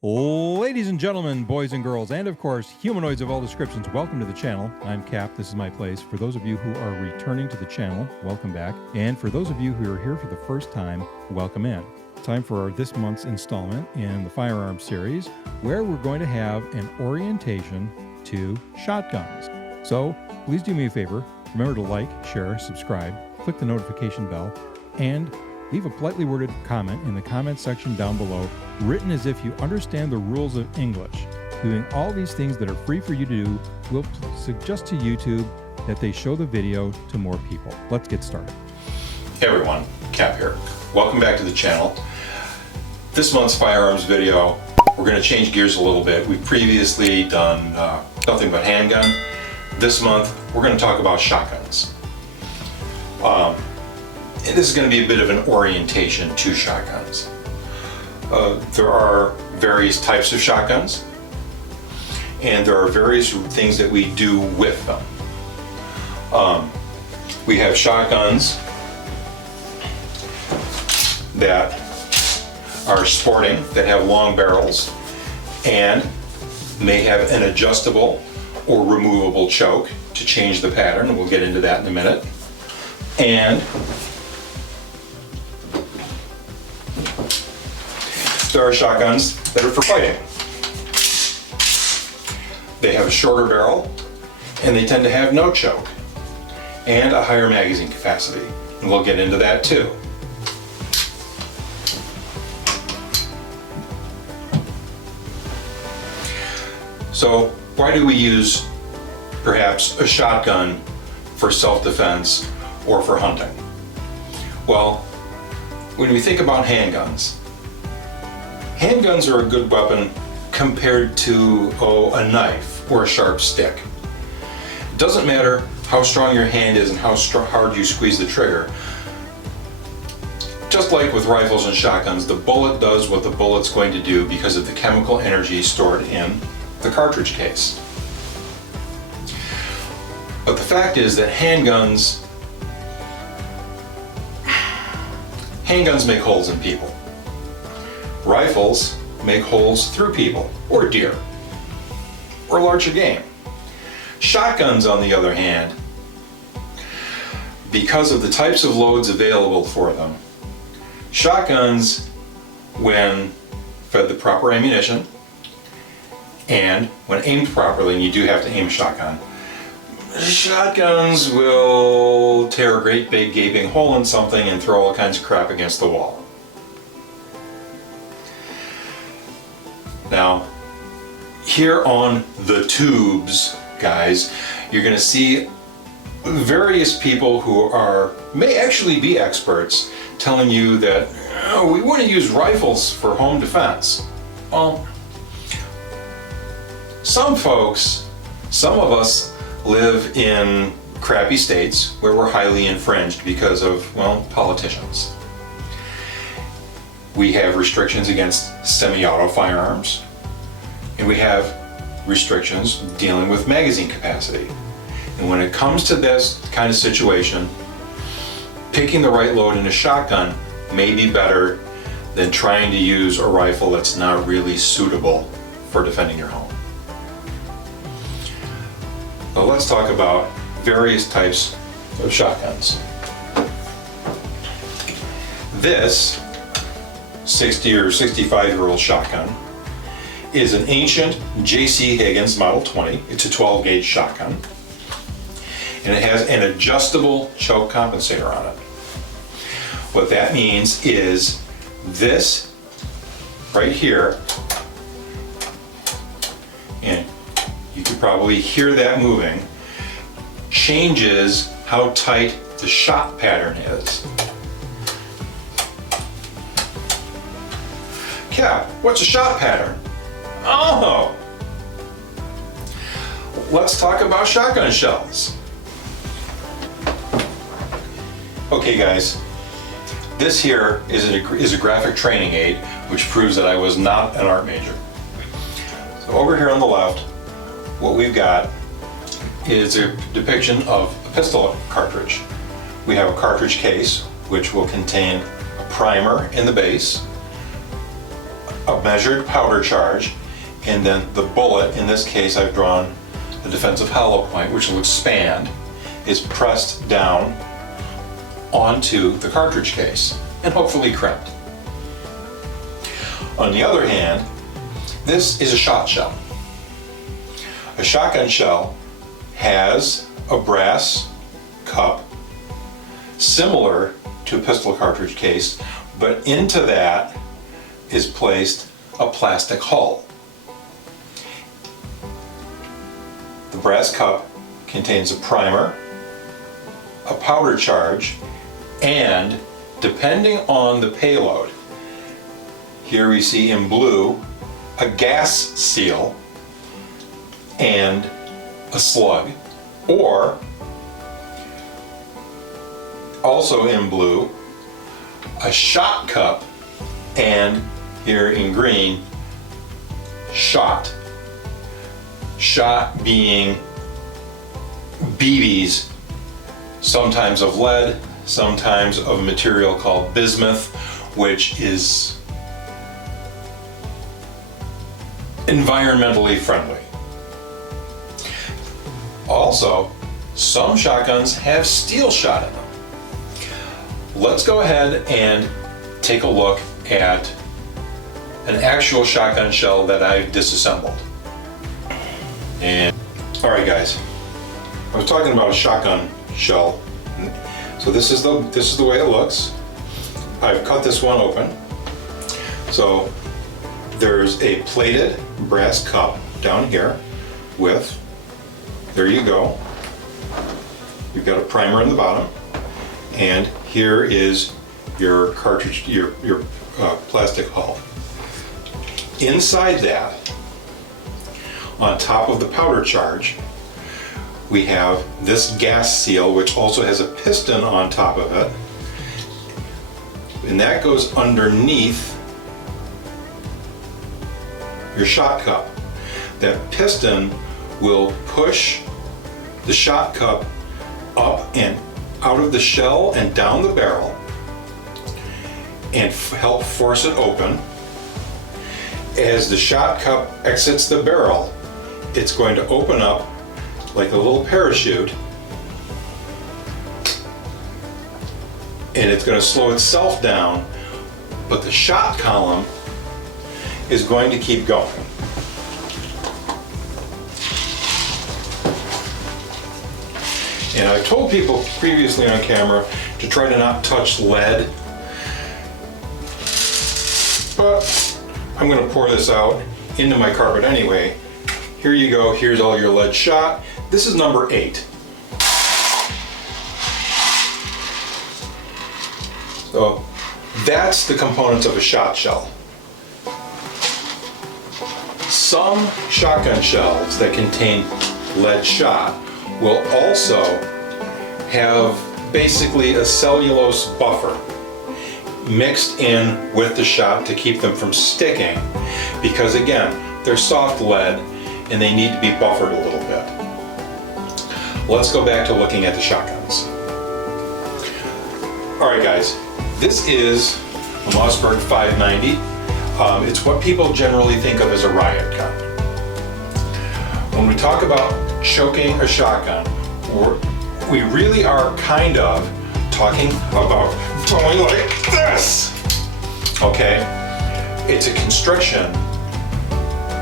Ladies and gentlemen, boys and girls, and of course, humanoids of all descriptions, welcome to the channel. I'm Cap. This is my place. For those of you who are returning to the channel, welcome back. And for those of you who are here for the first time, welcome in. Time for this month's installment in the Firearms series, where we're going to have an orientation to shotguns. So please do me a favor. Remember to like, share, subscribe, click the notification bell, and leave a politely worded comment in the comment section down below, written as if you understand the rules of English. Doing all these things that are free for you to do will suggest to YouTube that they show the video to more people. Let's get started. Hey everyone, Cap here. Welcome back to the channel. This month's firearms video, we're going to change gears a little bit. We've previously done nothing but handgun. This month, we're going to talk about shotguns. And this is going to be a bit of an orientation to shotguns. There are various types of shotguns, and there are various things that we do with them. We have shotguns that are sporting, that have long barrels, and may have an adjustable or removable choke to change the pattern. We'll get into that in a minute. And there are shotguns that are for fighting. They have a shorter barrel, and they tend to have no choke, and a higher magazine capacity. And we'll get into that too. So why do we use perhaps a shotgun for self-defense or for hunting? Well, when we think about handguns, handguns are a good weapon compared to, a knife or a sharp stick. It doesn't matter how strong your hand is and how hard you squeeze the trigger. Just like with rifles and shotguns, the bullet does what the bullet's going to do because of the chemical energy stored in the cartridge case. But the fact is that handguns make holes in people. Rifles make holes through people, or deer, or larger game. Shotguns, on the other hand, because of the types of loads available for them, shotguns, when fed the proper ammunition, and when aimed properly, and you do have to aim a shotgun, shotguns will tear a great big gaping hole in something and throw all kinds of crap against the wall. Now, here on the tubes, guys, you're going to see various people who may actually be experts telling you that we want to use rifles for home defense. Well, some of us live in crappy states where we're highly infringed because of, politicians. We have restrictions against semi-auto firearms, and we have restrictions dealing with magazine capacity. And when it comes to this kind of situation, picking the right load in a shotgun may be better than trying to use a rifle that's not really suitable for defending your home. So let's talk about various types of shotguns. This 60 or 65-year-old shotgun is an ancient J.C. Higgins Model 20. It's a 12 gauge shotgun, and it has an adjustable choke compensator on it. What that means is this right here, and you could probably hear that moving, changes how tight the shot pattern is. Cap, what's a shot pattern? Oh! Let's talk about shotgun shells. Okay guys, this here is a graphic training aid which proves that I was not an art major. So over here on the left, what we've got is a depiction of a pistol cartridge. We have a cartridge case which will contain a primer in the base, a measured powder charge, and then the bullet, in this case I've drawn a defensive hollow point, which will expand, is pressed down onto the cartridge case and hopefully crimped. On the other hand, this is a shot shell. A shotgun shell has a brass cup similar to a pistol cartridge case, but into that is placed a plastic hull. The brass cup contains a primer, a powder charge, and depending on the payload, here we see in blue a gas seal and a slug, or also in blue, a shot cup, and here in green, shot. Shot being BBs, sometimes of lead, sometimes of a material called bismuth, which is environmentally friendly. Also, some shotguns have steel shot in them. Let's go ahead and take a look at an actual shotgun shell that I've disassembled. And all right, guys, I was talking about a shotgun shell. So this is the way it looks. I've cut this one open. So there's a plated brass cup down here with, there you go. You've got a primer in the bottom, and here is your cartridge, your plastic hull. Inside that, on top of the powder charge, we have this gas seal, which also has a piston on top of it, and that goes underneath your shot cup. That piston will push the shot cup up and out of the shell and down the barrel and help force it open. As the shot cup exits the barrel, it's going to open up like a little parachute, and it's going to slow itself down, but the shot column is going to keep going. And I've told people previously on camera to try to not touch lead, but I'm going to pour this out into my carpet anyway. Here you go, here's all your lead shot. This is number 8. So that's the components of a shot shell. Some shotgun shells that contain lead shot will also have basically a cellulose buffer mixed in with the shot to keep them from sticking, because again, they're soft lead and they need to be buffered a little bit. Let's go back to looking at the shotguns. All right, guys, this is a Mossberg 590. It's what people generally think of as a riot gun. When we talk about choking a shotgun, we really are kind of talking about going like this. Okay? It's a constriction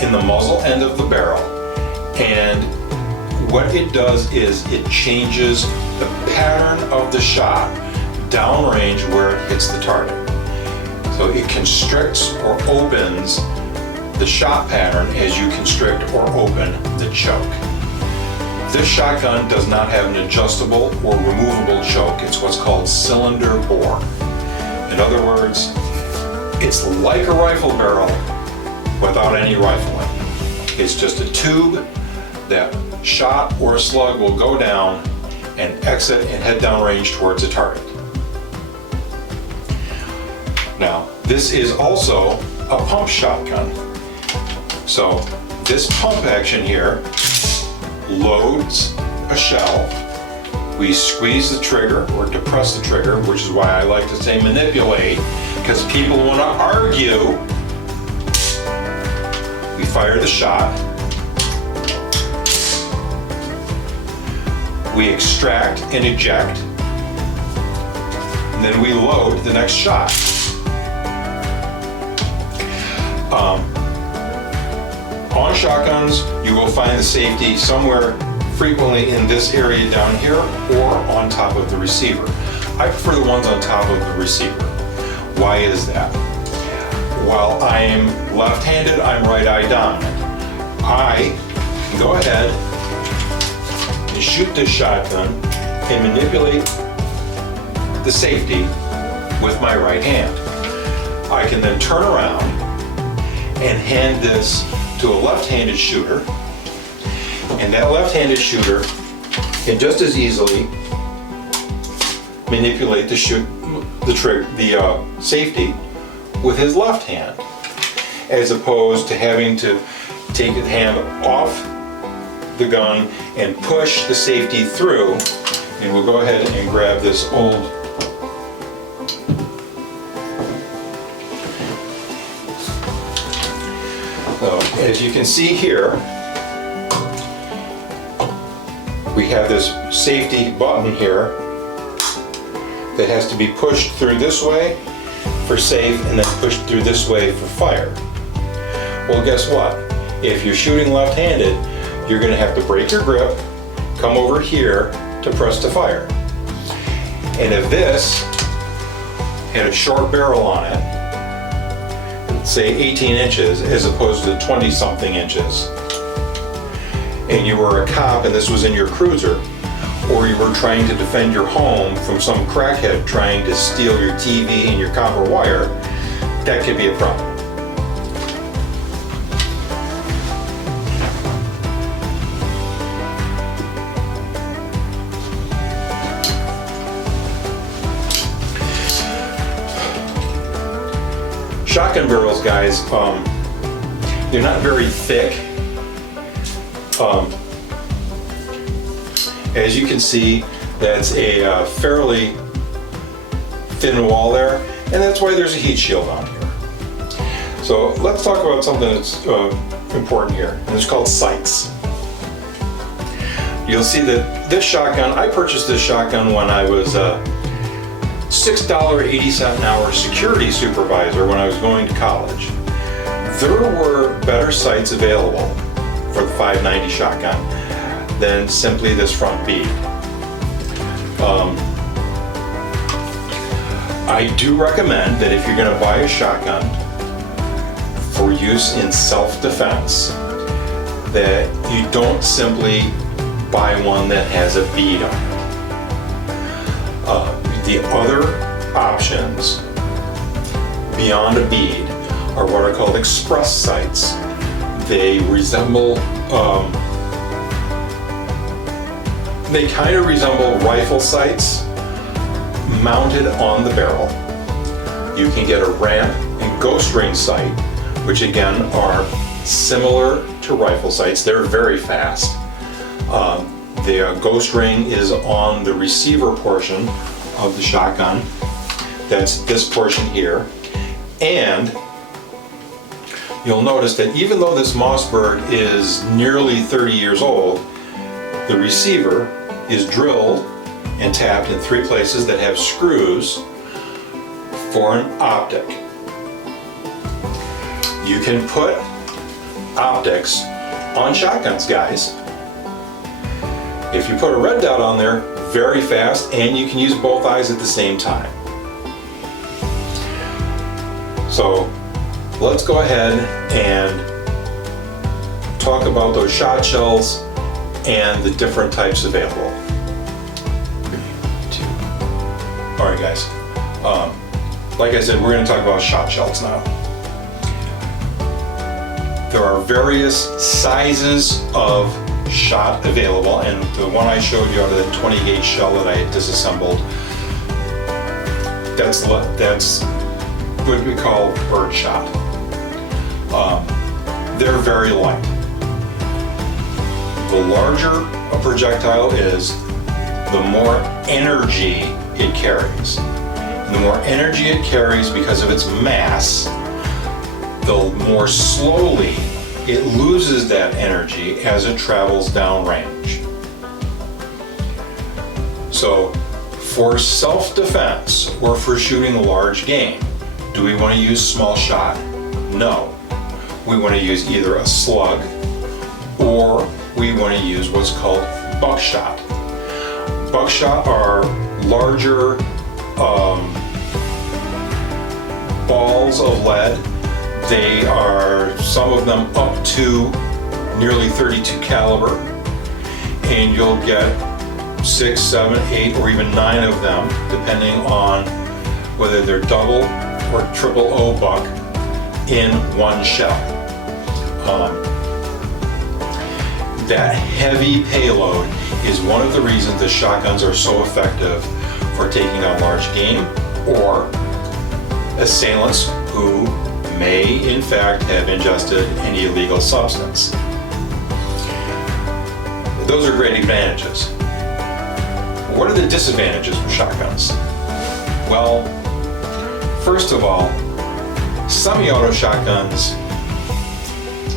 in the muzzle end of the barrel, and what it does is it changes the pattern of the shot downrange where it hits the target. So it constricts or opens the shot pattern as you constrict or open the choke. This shotgun does not have an adjustable or removable choke. It's what's called cylinder bore. In other words, it's like a rifle barrel without any rifling. It's just a tube that shot or a slug will go down and exit and head downrange towards a target. Now, this is also a pump shotgun. So this pump action here loads a shell. We squeeze the trigger or depress the trigger, which is why I like to say manipulate, because people want to argue We fire the shot. We extract and eject. And then we load the next shot. On shotguns, you will find the safety somewhere frequently in this area down here or on top of the receiver. I prefer the ones on top of the receiver. Why is that? While I'm left-handed, I'm right-eye dominant. I can go ahead and shoot this shotgun and manipulate the safety with my right hand. I can then turn around and hand this to a left-handed shooter, and that left-handed shooter can just as easily manipulate the safety with his left hand, as opposed to having to take his hand off the gun and push the safety through. And we'll go ahead and grab this old as you can see here, we have this safety button here that has to be pushed through this way for safe and then pushed through this way for fire. Well, guess what? If you're shooting left-handed, you're going to have to break your grip, come over here to press to fire. And if this had a short barrel on it, say 18 inches as opposed to 20-something inches, and you were a cop and this was in your cruiser, or you were trying to defend your home from some crackhead trying to steal your TV and your copper wire, that could be a problem. Shotgun barrels, guys, they're not very thick. As you can see, that's a fairly thin wall there, and that's why there's a heat shield on here. So let's talk about something that's important here, and it's called sights. You'll see that this shotgun, I purchased this shotgun when I was $6.80 an hour security supervisor when I was going to college. There were better sights available for the 590 shotgun than simply this front bead. I do recommend that if you're going to buy a shotgun for use in self-defense, that you don't simply buy one that has a bead on it. The other options beyond a bead are what are called express sights. They resemble, they kind of resemble rifle sights mounted on the barrel. You can get a ramp and ghost ring sight, which again are similar to rifle sights. They're very fast. The ghost ring is on the receiver portion of the shotgun. That's this portion here. And you'll notice that even though this Mossberg is nearly 30 years old, the receiver is drilled and tapped in 3 places that have screws for an optic. You can put optics on shotguns, guys. If you put a red dot on there, very fast, and you can use both eyes at the same time. So let's go ahead and talk about those shot shells and the different types available. 3, 2. All right, guys. Like I said, we're going to talk about shot shells now. There are various sizes of shot available, and the one I showed you out of the 20 gauge shell that I had disassembled, that's what we call bird shot. They're very light. The larger a projectile is, the more energy it carries. And the more energy it carries because of its mass, the more slowly it loses that energy as it travels downrange. So for self-defense or for shooting large game, do we want to use small shot? No. We want to use either a slug or we want to use what's called buckshot. Buckshot are larger balls of lead. They are, some of them up to nearly 32 caliber, and you'll get 6, 7, 8, or even 9 of them, depending on whether they're double or triple O buck in one shell. That heavy payload is one of the reasons the shotguns are so effective for taking on large game or assailants who may in fact have ingested an illegal substance. Those are great advantages. What are the disadvantages of shotguns? Well, first of all, semi-auto shotguns,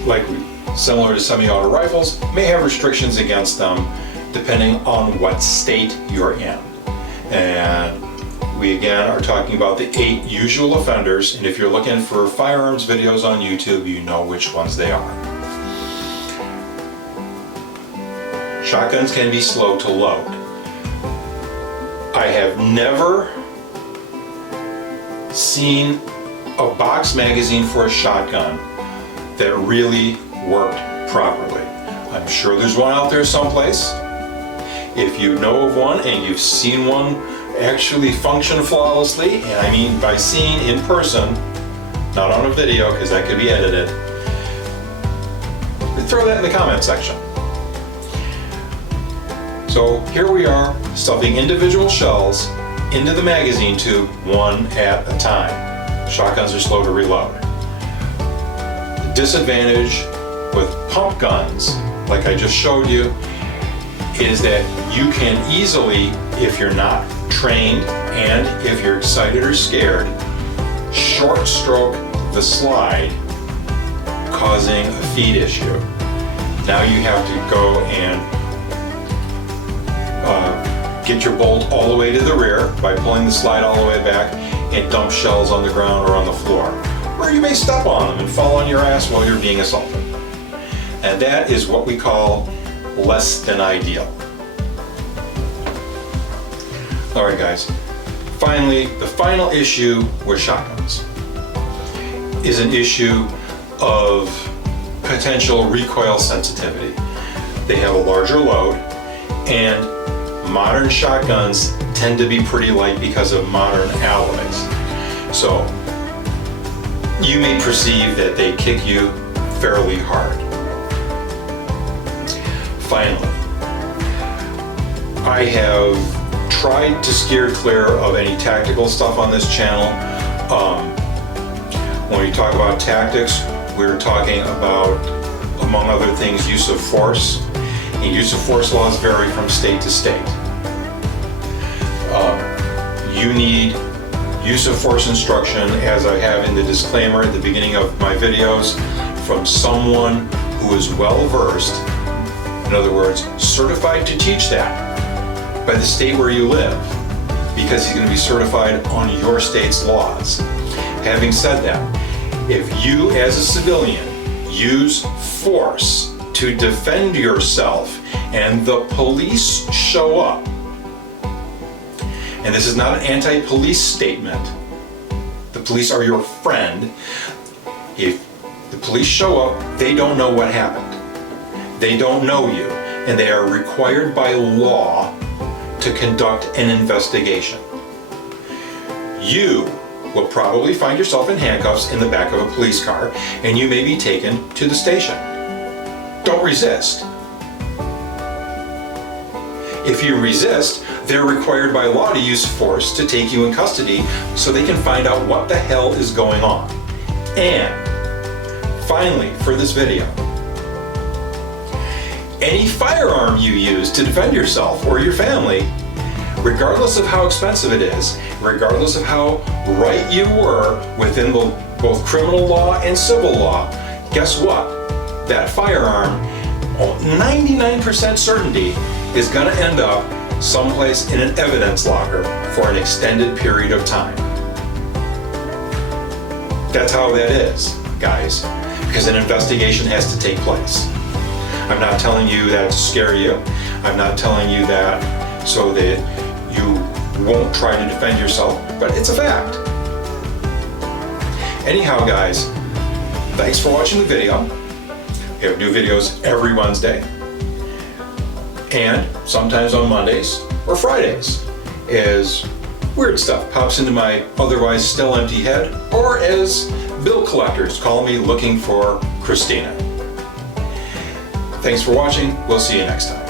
like similar to semi-auto rifles, may have restrictions against them depending on what state you're in. And we again are talking about the 8 usual offenders, and if you're looking for firearms videos on YouTube, you know which ones they are. Shotguns can be slow to load. I have never seen a box magazine for a shotgun that really worked properly. I'm sure there's one out there someplace. If you know of one and you've seen one actually function flawlessly, and I mean by seeing in person, not on a video because that could be edited, throw that in the comment section. So here we are, stuffing individual shells into the magazine tube one at a time. Shotguns are slow to reload. The disadvantage with pump guns, like I just showed you, is that you can easily, if you're not trained and if you're excited or scared, short stroke the slide, causing a feed issue. Now you have to go and get your bolt all the way to the rear by pulling the slide all the way back and dump shells on the ground or on the floor, or you may step on them and fall on your ass while you're being assaulted. And that is what we call less than ideal. All right, guys. Finally, the final issue with shotguns is an issue of potential recoil sensitivity. They have a larger load, and modern shotguns tend to be pretty light because of modern alloys. So you may perceive that they kick you fairly hard. Finally, I have tried to steer clear of any tactical stuff on this channel. When we talk about tactics, we're talking about, among other things, use of force. And use of force laws vary from state to state. You need use of force instruction, as I have in the disclaimer at the beginning of my videos, from someone who is well versed, in other words, certified to teach that by the state where you live, because he's going to be certified on your state's laws. Having said that, if you as a civilian use force to defend yourself and the police show up, and this is not an anti-police statement, the police are your friend. If the police show up, they don't know what happened. They don't know you, and they are required by law to conduct an investigation. You will probably find yourself in handcuffs in the back of a police car, and you may be taken to the station. Don't resist. If you resist, they're required by law to use force to take you in custody so they can find out what the hell is going on. And finally, for this video, any firearm you use to defend yourself or your family, regardless of how expensive it is, regardless of how right you were within both criminal law and civil law, guess what? that firearm, 99% certainty, is going to end up someplace in an evidence locker for an extended period of time. That's how that is, guys, because an investigation has to take place. I'm not telling you that to scare you. I'm not telling you that so that you won't try to defend yourself, but it's a fact. Anyhow, guys, thanks for watching the video. We have new videos every Wednesday, and sometimes on Mondays or Fridays, as weird stuff pops into my otherwise still empty head, or as bill collectors call me looking for Christina. Thanks for watching. We'll see you next time.